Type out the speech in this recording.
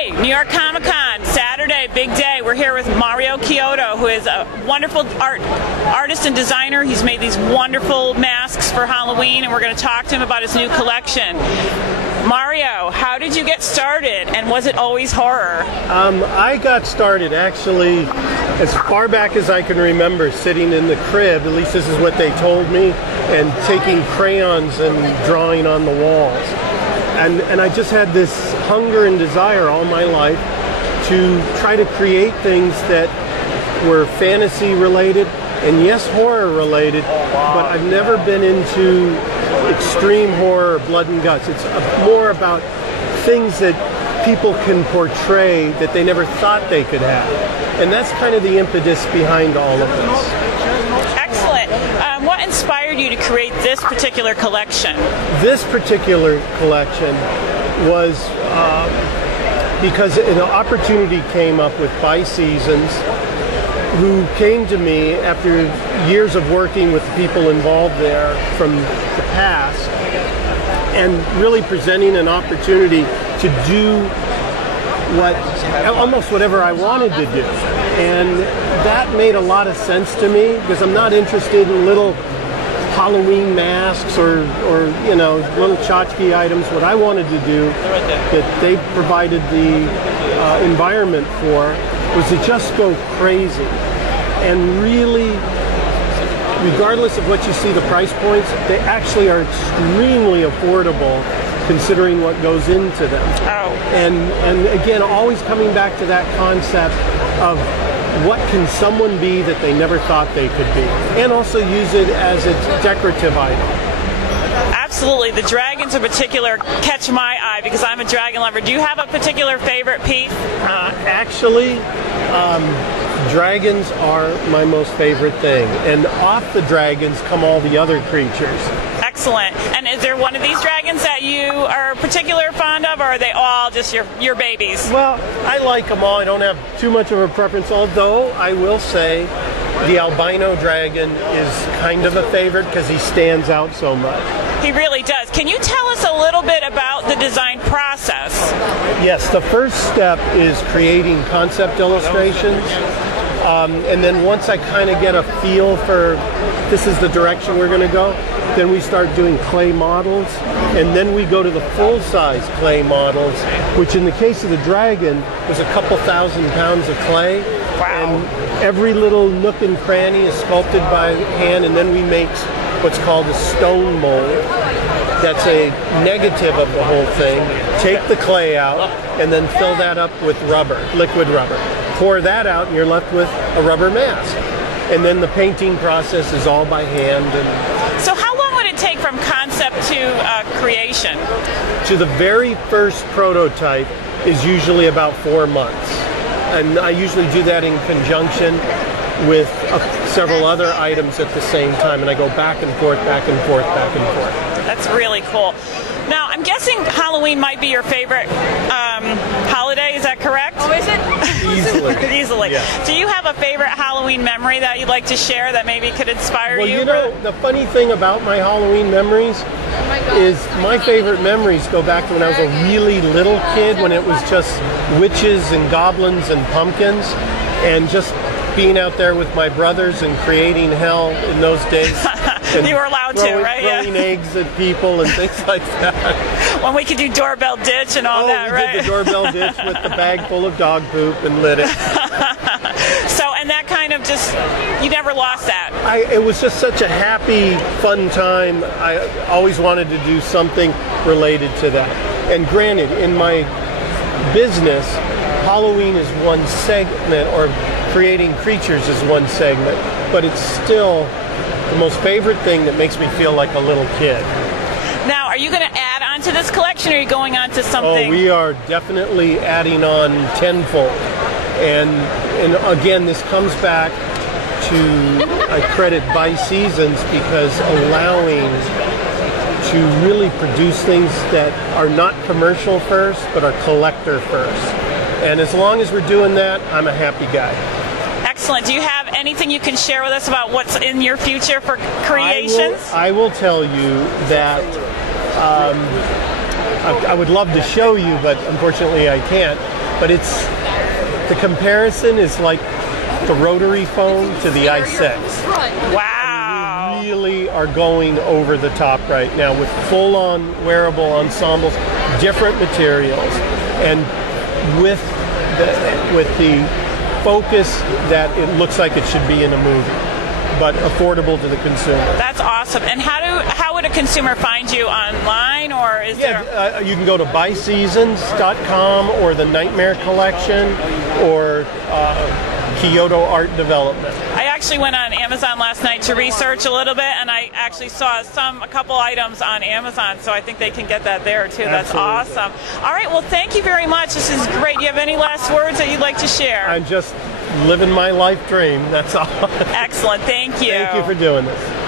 Okay, New York Comic Con, Saturday, big day. We're here with Mario Chiodo, who is a wonderful artist and designer. He's made these wonderful masks for Halloween, and we're going to talk to him about his new collection. Mario, how did you get started, and was it always horror? I got started actually as far back as I can remember, sitting in the crib, at least this is what they told me, and taking crayons and drawing on the walls. And I just had this hunger and desire all my life to try to create things that were fantasy related and yes, horror related, but I've never been into extreme horror, blood and guts. It's more about things that people can portray that they never thought they could have. And that's kind of the impetus behind all of this. Excellent. What inspired you to create this particular collection? This particular collection was because an opportunity came up with By Seasons, who came to me after years of working with the people involved there from the past and really presenting an opportunity to do almost whatever I wanted to do. And that made a lot of sense to me because I'm not interested in little Halloween masks or you know, little tchotchke items. What I wanted to do that they provided the environment for was to just go crazy and really, regardless of what you see the price points, they actually are extremely affordable considering what goes into them. Oh. And again, always coming back to that concept of what can someone be that they never thought they could be, and also use it as a decorative item. Absolutely. The dragons in particular catch my eye because I'm a dragon lover. Do you have a particular favorite piece? Actually, dragons are my most favorite thing, and off the dragons come all the other creatures. Excellent. And is there one of these dragons that you are particularly fond of, or are they all just your babies? Well, I like them all. I don't have too much of a preference, although I will say the albino dragon is kind of a favorite because he stands out so much. He really does. Can you tell us a little bit about the design process? Yes, the first step is creating concept illustrations. And then once I kind of get a feel for this is the direction we're going to go, then we start doing clay models, and then we go to the full-size clay models, which in the case of the dragon was a couple thousand pounds of clay. Wow. And every little nook and cranny is sculpted by hand, and then we make what's called a stone mold. That's a negative of the whole thing. Take the clay out and then fill that up with rubber, liquid rubber. Pour that out and you're left with a rubber mask. And then the painting process is all by hand. And so how long would it take from concept to creation? To the very first prototype is usually about 4 months. And I usually do that in conjunction with several other items at the same time. And I go back and forth, back and forth, back and forth. That's really cool. Now, I'm guessing Halloween might be your favorite holiday. Is that correct? Oh, is it? Easily. Easily. Yeah. Do you have a favorite Halloween memory that you'd like to share that maybe could inspire you? Well, you know, the funny thing about my Halloween memories is my favorite memories go back to when I was a really little kid, when it was just witches and goblins and pumpkins, and just being out there with my brothers and creating hell in those days. You were allowed to, right? Throwing eggs at people and things like that. When we could do doorbell ditch and all that, right? We did the doorbell ditch with the bag full of dog poop and lit it. So, and that kind of just, you never lost that. It was just such a happy, fun time. I always wanted to do something related to that. And granted, in my business, Halloween is one segment, or creating creatures is one segment, but it's still the most favorite thing that makes me feel like a little kid. Now, are you going to add on to this collection, or are you going on to something? Oh, we are definitely adding on tenfold. And again, this comes back to, I credit By Seasons because allowing to really produce things that are not commercial first, but are collector first. And as long as we're doing that, I'm a happy guy. Excellent. Do you have anything you can share with us about what's in your future for creations? I will tell you that I would love to show you, but unfortunately I can't. but the comparison is like the rotary phone to the i6. Wow. We really are going over the top right now with full-on wearable ensembles, different materials, and with the focus that it looks like it should be in a movie, but affordable to the consumer. That's awesome. And how would a consumer find you online, or is there? You can go to buyseasons.com or the Nightmare Collection or Chiodo Art Development. I actually went on Amazon last night to research a little bit, and I actually saw a couple items on Amazon, so I think they can get that there too. That's awesome. All right, well, thank you very much. This is great. Do you have any last words that you'd like to share? I'm just living my life dream. That's all. Excellent. Thank you. Thank you for doing this.